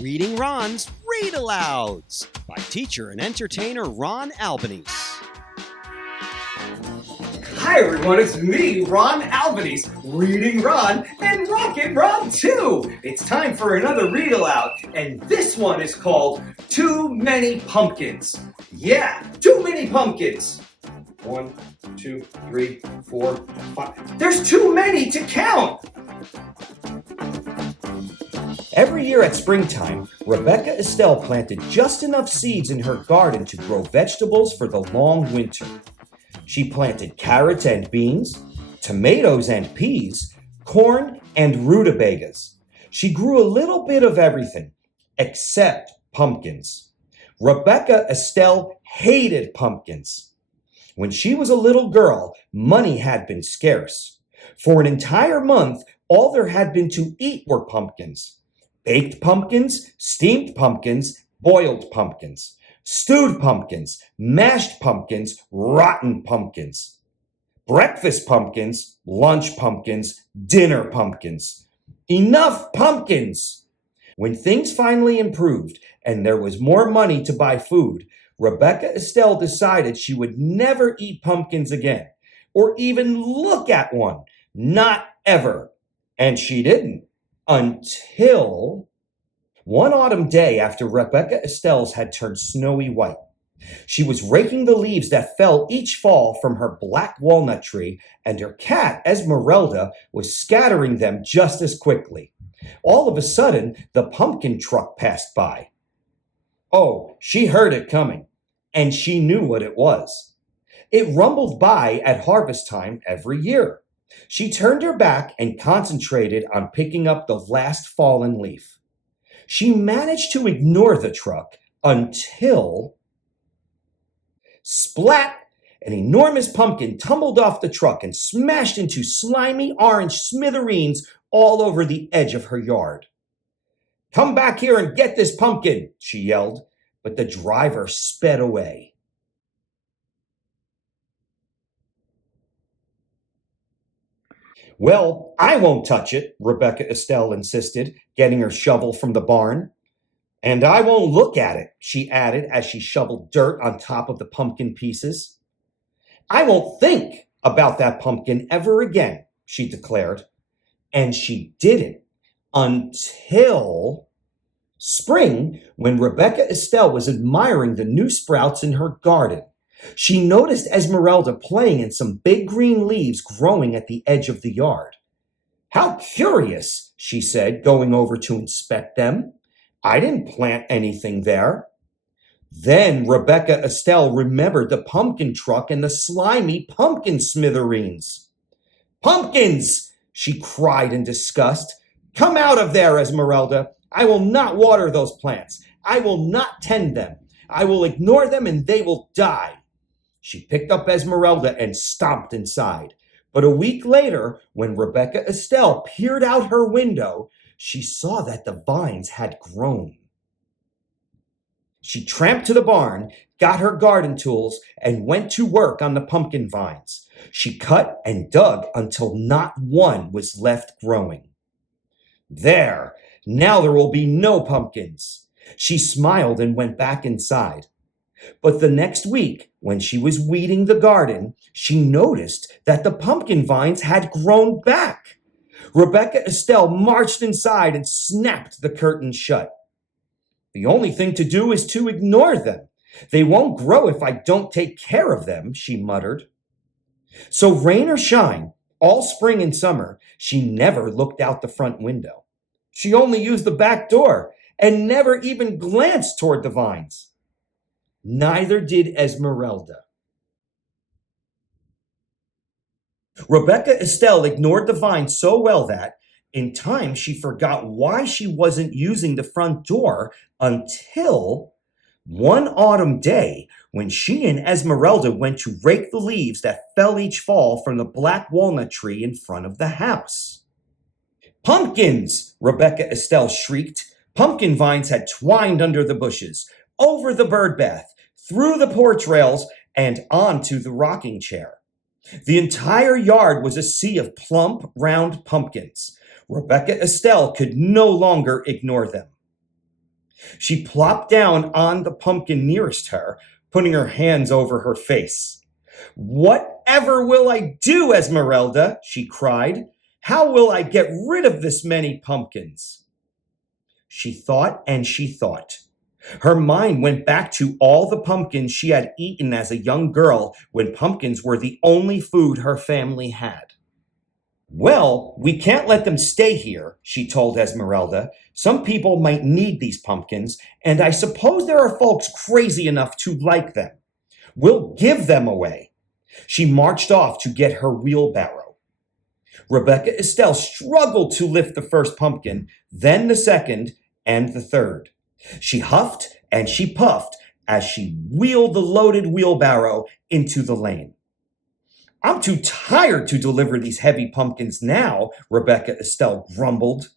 Reading Ron's Read Alouds by teacher and entertainer Ron Albanese. Hi everyone, it's me, Ron Albanese, reading Ron and Rockin' Ron too. It's time for another read aloud, and this one is called Too Many Pumpkins. Yeah, too many pumpkins. 1, 2, 3, 4, 5. There's too many to count. Every year at springtime, Rebeca Estelle planted just enough seeds in her garden to grow vegetables for the long winter. She planted carrots and beans, tomatoes and peas, corn and rutabagas. She grew a little bit of everything, except pumpkins. Rebeca Estelle hated pumpkins. When she was a little girl, money had been scarce. For an entire month, all there had been to eat were pumpkins. Baked pumpkins, steamed pumpkins, boiled pumpkins, stewed pumpkins, mashed pumpkins, rotten pumpkins, breakfast pumpkins, lunch pumpkins, dinner pumpkins. Enough pumpkins! When things finally improved and there was more money to buy food, Rebeca Estelle decided she would never eat pumpkins again, or even look at one. Not ever. And she didn't. Until one autumn day after Rebeca Estelle's had turned snowy white. She was raking the leaves that fell each fall from her black walnut tree, and her cat, Esmeralda, was scattering them just as quickly. All of a sudden, the pumpkin truck passed by. Oh, she heard it coming, and she knew what it was. It rumbled by at harvest time every year. She turned her back and concentrated on picking up the last fallen leaf. She managed to ignore the truck until... Splat! An enormous pumpkin tumbled off the truck and smashed into slimy orange smithereens all over the edge of her yard. "Come back here and get this pumpkin," she yelled, but the driver sped away. "Well, I won't touch it," Rebeca Estelle insisted, getting her shovel from the barn. "And I won't look at it," she added as she shoveled dirt on top of the pumpkin pieces. "I won't think about that pumpkin ever again," she declared. And she didn't until spring, when Rebeca Estelle was admiring the new sprouts in her garden. She noticed Esmeralda playing in some big green leaves growing at the edge of the yard. "How curious," she said, going over to inspect them. "I didn't plant anything there." Then Rebeca Estelle remembered the pumpkin truck and the slimy pumpkin smithereens. "Pumpkins!" she cried in disgust. "Come out of there, Esmeralda. I will not water those plants. I will not tend them. I will ignore them and they will die." She picked up Esmeralda and stomped inside. But a week later, when Rebeca Estelle peered out her window, she saw that the vines had grown. She tramped to the barn, got her garden tools, and went to work on the pumpkin vines. She cut and dug until not one was left growing. "There! Now there will be no pumpkins." She smiled and went back inside. But the next week, when she was weeding the garden, she noticed that the pumpkin vines had grown back. Rebeca Estelle marched inside and snapped the curtain shut. "The only thing to do is to ignore them. They won't grow if I don't take care of them," she muttered. So rain or shine, all spring and summer, she never looked out the front window. She only used the back door and never even glanced toward the vines. Neither did Esmeralda. Rebeca Estelle ignored the vines so well that, in time, she forgot why she wasn't using the front door until one autumn day when she and Esmeralda went to rake the leaves that fell each fall from the black walnut tree in front of the house. "Pumpkins!" Rebeca Estelle shrieked. Pumpkin vines had twined under the bushes, over the bird bath, through the porch rails, and onto the rocking chair. The entire yard was a sea of plump, round pumpkins. Rebeca Estelle could no longer ignore them. She plopped down on the pumpkin nearest her, putting her hands over her face. "Whatever will I do, Esmeralda?" she cried. "How will I get rid of this many pumpkins?" She thought and she thought. Her mind went back to all the pumpkins she had eaten as a young girl when pumpkins were the only food her family had. "Well, we can't let them stay here," she told Esmeralda. "Some people might need these pumpkins, and I suppose there are folks crazy enough to like them. We'll give them away." She marched off to get her wheelbarrow. Rebeca Estelle struggled to lift the first pumpkin, then the second, and the third. She huffed and she puffed as she wheeled the loaded wheelbarrow into the lane. "I'm too tired to deliver these heavy pumpkins now," Rebeca Estelle grumbled.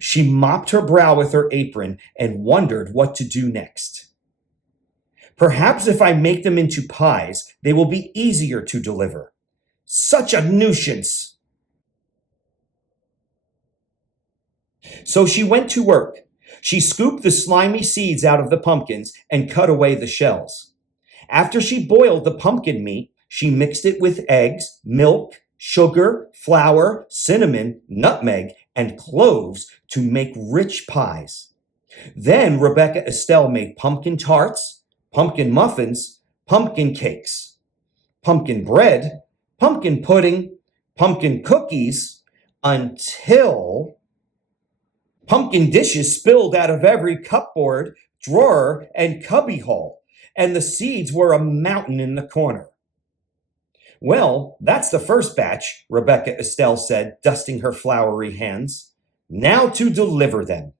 She mopped her brow with her apron and wondered what to do next. "Perhaps if I make them into pies, they will be easier to deliver. Such a nuisance!" So she went to work. She scooped the slimy seeds out of the pumpkins and cut away the shells. After she boiled the pumpkin meat, she mixed it with eggs, milk, sugar, flour, cinnamon, nutmeg, and cloves to make rich pies. Then Rebeca Estelle made pumpkin tarts, pumpkin muffins, pumpkin cakes, pumpkin bread, pumpkin pudding, pumpkin cookies, until pumpkin dishes spilled out of every cupboard, drawer, and cubbyhole, and the seeds were a mountain in the corner. "Well, that's the first batch," Rebeca Estelle said, dusting her floury hands. "Now to deliver them."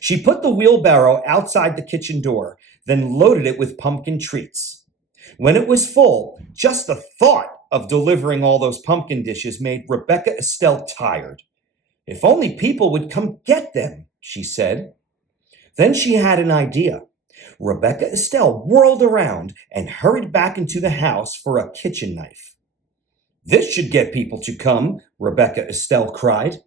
She put the wheelbarrow outside the kitchen door, then loaded it with pumpkin treats. When it was full, just the thought of delivering all those pumpkin dishes made Rebeca Estelle tired. "If only people would come get them," she said. Then she had an idea. Rebeca Estelle whirled around and hurried back into the house for a kitchen knife. "This should get people to come," Rebeca Estelle cried.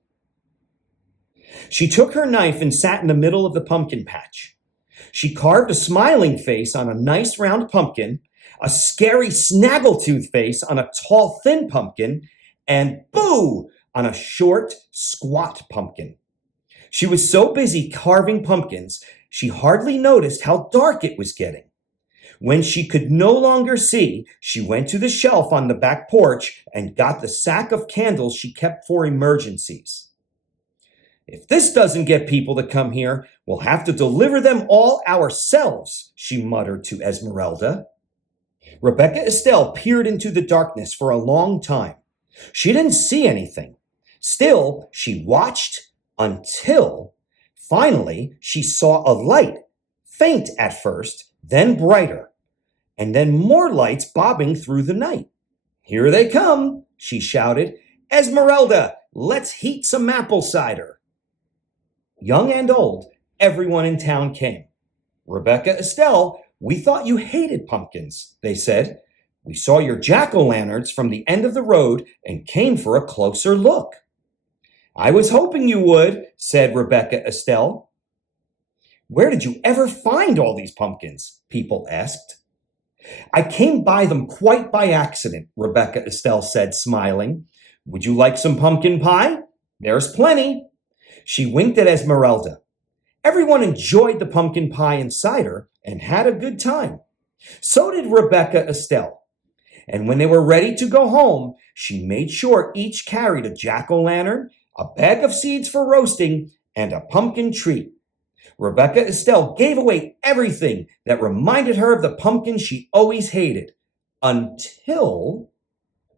She took her knife and sat in the middle of the pumpkin patch. She carved a smiling face on a nice round pumpkin, a scary snaggletooth face on a tall thin pumpkin, and boo! On a short, squat pumpkin. She was so busy carving pumpkins, she hardly noticed how dark it was getting. When she could no longer see, she went to the shelf on the back porch and got the sack of candles she kept for emergencies. "If this doesn't get people to come here, we'll have to deliver them all ourselves," she muttered to Esmeralda. Rebeca Estelle peered into the darkness for a long time. She didn't see anything. Still, she watched until finally she saw a light, faint at first, then brighter, and then more lights bobbing through the night. "Here they come," she shouted. "Esmeralda, let's heat some apple cider." Young and old, everyone in town came. "Rebeca Estelle, we thought you hated pumpkins," they said. "We saw your jack-o'-lanterns from the end of the road and came for a closer look." "I was hoping you would," said Rebeca Estelle. "Where did you ever find all these pumpkins?" people asked. "I came by them quite by accident," Rebeca Estelle said, smiling. "Would you like some pumpkin pie? There's plenty." She winked at Esmeralda. Everyone enjoyed the pumpkin pie and cider and had a good time. So did Rebeca Estelle. And when they were ready to go home, she made sure each carried a jack-o'-lantern, a bag of seeds for roasting, and a pumpkin treat. Rebeca Estelle gave away everything that reminded her of the pumpkin she always hated, until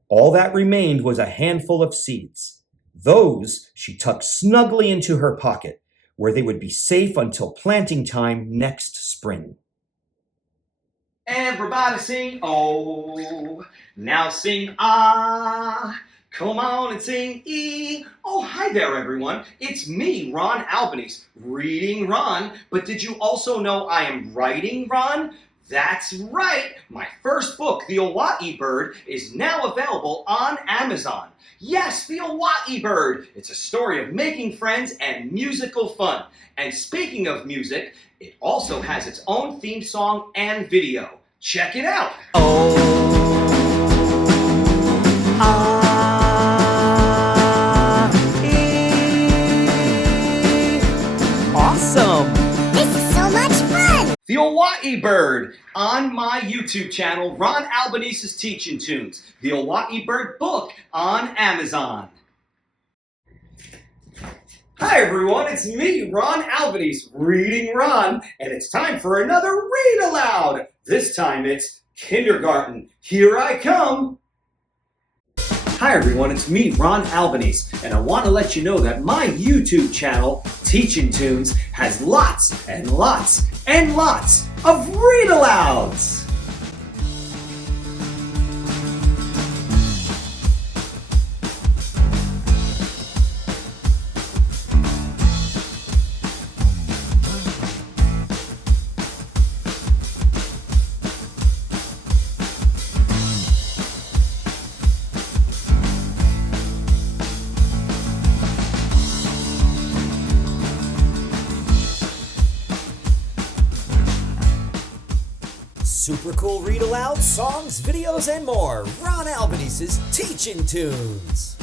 all that remained was a handful of seeds. Those she tucked snugly into her pocket, where they would be safe until planting time next spring. Everybody sing oh, now sing ah. Come on and sing E. Oh, hi there, everyone. It's me, Ron Albanese, reading Ron. But did you also know I am writing Ron? That's right! My first book, The Ohh-Ahh-Eee Bird, is now available on Amazon. Yes, The Ohh-Ahh-Eee Bird! It's a story of making friends and musical fun. And speaking of music, it also has its own theme song and video. Check it out! Awesome! This is so much fun! The Ohh-Ahh-Eee Bird on my YouTube channel, Ron Albanese's Teaching Tunes. The Ohh-Ahh-Eee Bird book on Amazon. Hi everyone, it's me, Ron Albanese, reading Ron, and it's time for another Read Aloud. This time it's kindergarten. Here I come. Hi everyone, it's me, Ron Albanese, and I want to let you know that my YouTube channel, Teaching Tunes, has lots and lots and lots of Read Alouds. Super cool read aloud, songs, videos, and more. Ron Albanese's Teaching Tunes.